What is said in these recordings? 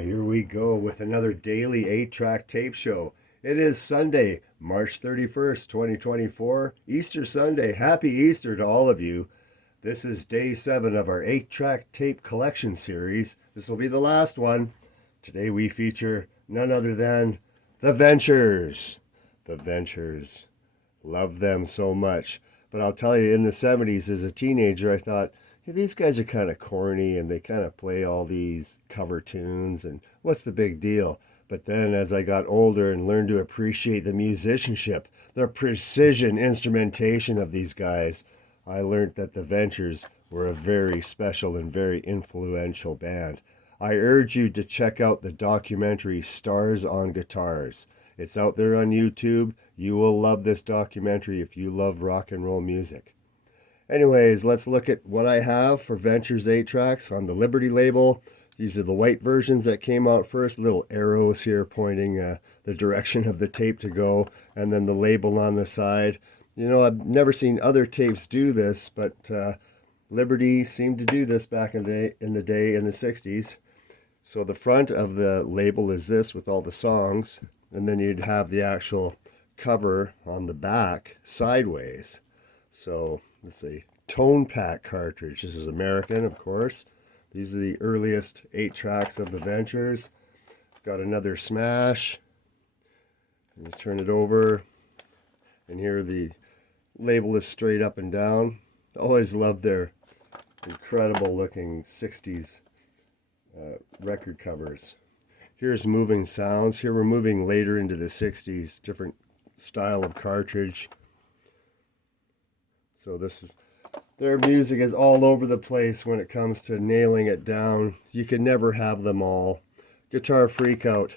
Here we go with another daily 8-track tape show. It is Sunday, March 31st, 2024, Easter Sunday. Happy Easter to all of you. This is day 7 of our 8-track tape collection series. This will be the last one. Today we feature none other than The Ventures. The Ventures. Love them so much. But I'll tell you, in the 70s as a teenager, I thought, hey, these guys are kind of corny and they kind of play all these cover tunes and what's the big deal? But then as I got older and learned to appreciate the musicianship, the precision instrumentation of these guys, I learned that the Ventures were a very special and very influential band. I urge you to check out the documentary Stars on Guitars. It's out there on YouTube. You will love this documentary if you love rock and roll music. Anyways, let's look at what I have for Ventures 8 tracks on the Liberty label. These are the white versions that came out first. Little arrows here pointing the direction of the tape to go, and then the label on the side. You know, I've never seen other tapes do this, but Liberty seemed to do this back in the day in the 60s. So the front of the label is this with all the songs, and then you'd have the actual cover on the back sideways. So let's see, Tone Pack cartridge. This is American, of course. These are the earliest 8 tracks of the Ventures. Got another smash. And you turn it over, and here the label is straight up and down. Always loved their incredible looking 60s record covers. Here's Moving Sounds. Here we're moving later into the 60s, different style of cartridge. So this is, their music is all over the place when it comes to nailing it down. You can never have them all. Guitar Freakout.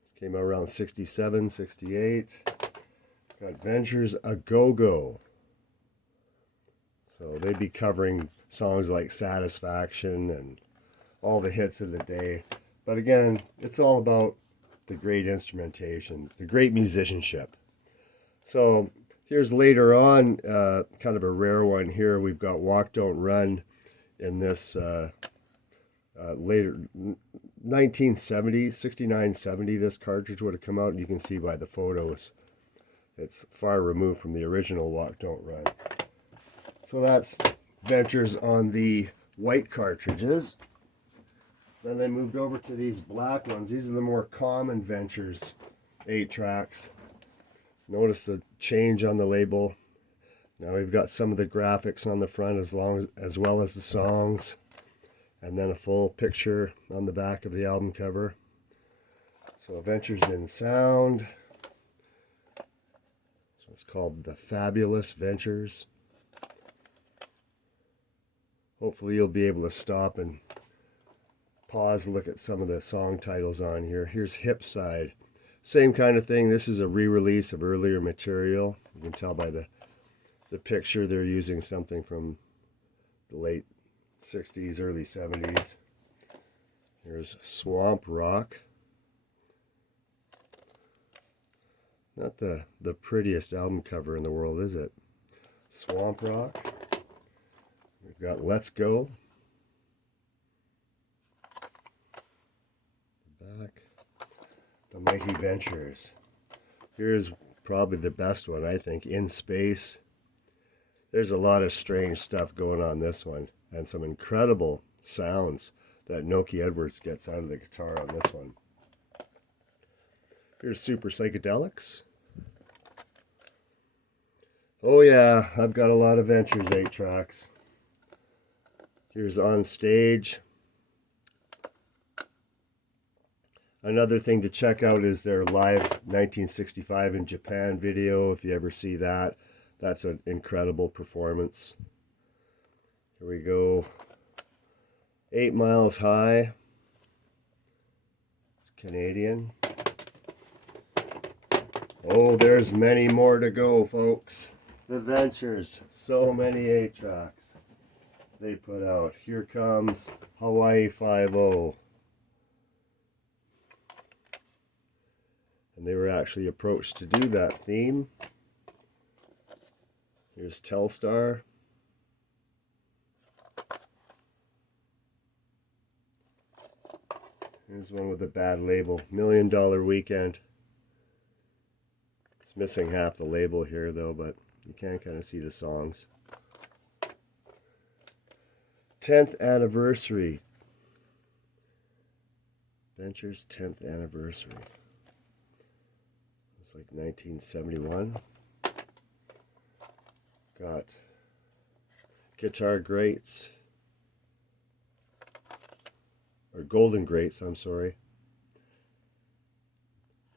This came out around 67, 68. Got Ventures A Go-Go. So they'd be covering songs like Satisfaction and all the hits of the day. But again, it's all about the great instrumentation, the great musicianship. So here's later on, kind of a rare one here. We've got Walk Don't Run in this later 1970, 69, 70. This cartridge would have come out, and you can see by the photos it's far removed from the original Walk Don't Run. So that's Ventures on the white cartridges. Then they moved over to these black ones. These are the more common Ventures 8 tracks. Notice the change on the label. Now we've got some of the graphics on the front as well as the songs, and then a full picture on the back of the album cover. So Ventures in Sound. This one's called The Fabulous Ventures. Hopefully you'll be able to stop and pause, look at some of the song titles on here. Here's Hip Side. Same kind of thing. This is a re-release of earlier material. You can tell by the picture they're using something from the late 60s, early 70s. Here's Swamp Rock. Not the prettiest album cover in the world, is it? Swamp Rock. We've got Let's Go. Back. The Mighty Ventures. Here's probably the best one, I think, In Space. There's a lot of strange stuff going on this one, and some incredible sounds that Nokie Edwards gets out of the guitar on this one. Here's Super Psychedelics. Oh yeah, I've got a lot of Ventures 8 tracks. Here's On Stage. Another thing to check out is their live 1965 in Japan video. If you ever see that, that's an incredible performance. Here we go. 8 Miles High. It's Canadian. Oh, there's many more to go, folks. The Ventures. So many 8 tracks they put out. Here comes Hawaii Five-0. And they were actually approached to do that theme. Here's Telstar. Here's one with a bad label. $1 Million Weekend. It's missing half the label here though, but you can kind of see the songs. 10th anniversary. Ventures 10th anniversary. It's like 1971. Got Guitar Greats. Or Golden Greats, I'm sorry.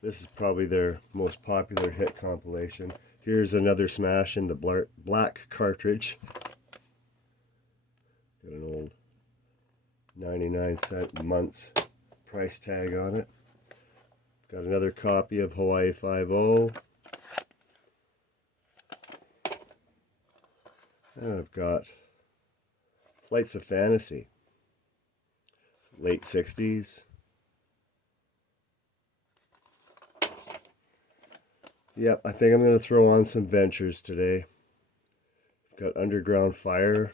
This is probably their most popular hit compilation. Here's another smash in the black cartridge. Got an old 99-cent month's price tag on it. Got another copy of Hawaii Five-0. And I've got Flights of Fantasy. Late 60s. Yep, I think I'm going to throw on some Ventures today. Got Underground Fire.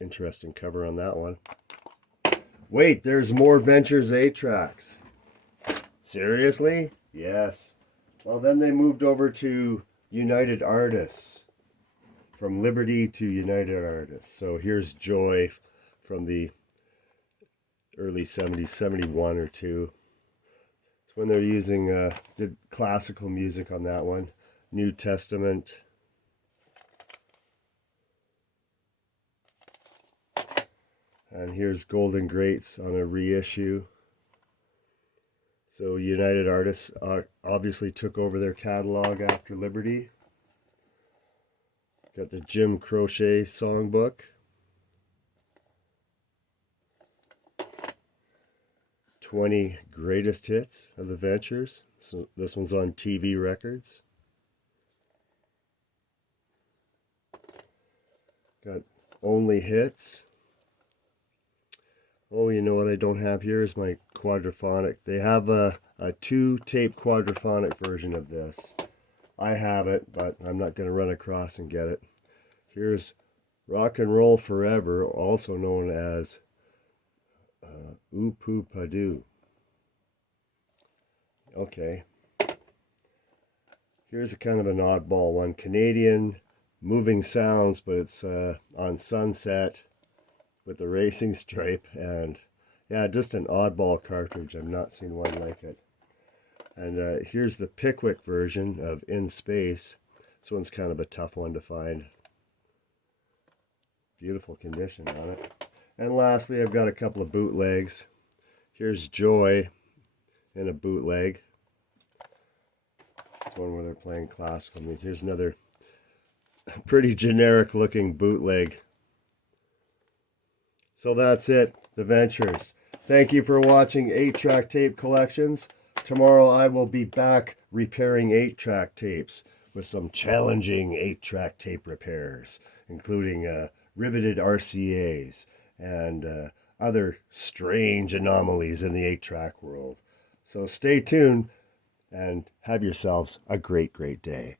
Interesting cover on that one. Wait, there's more Ventures 8-tracks. Seriously? Yes. Well, then they moved over to United Artists. From Liberty to United Artists. So here's Joy from the early 70s, 71 or 2. It's when they're using did classical music on that one. New Testament. And here's Golden Greats on a reissue. So United Artists obviously took over their catalog after Liberty. Got the Jim Croce songbook. "20 Greatest Hits of the Ventures." So this one's on TV Records. Got Only Hits. Oh, you know what I don't have here is my quadraphonic. They have a 2-tape quadraphonic version of this. I have it, but I'm not going to run across and get it. Here's Rock and Roll Forever, also known as Oopoo Padu. Okay. Here's a kind of an oddball one. Canadian Moving Sounds, but it's on Sunset with the racing stripe. And yeah, just an oddball cartridge. I've not seen one like it. And here's the Pickwick version of In Space. This one's kind of a tough one to find. Beautiful condition on it. And lastly, I've got a couple of bootlegs. Here's Joy in a bootleg. It's one where they're playing classical. I mean, here's another pretty generic looking bootleg. So that's it, the Ventures. Thank you for watching 8-track tape collections. Tomorrow I will be back repairing 8-track tapes with some challenging 8-track tape repairs, including riveted RCAs and other strange anomalies in the 8-track world. So stay tuned and have yourselves a great, great day.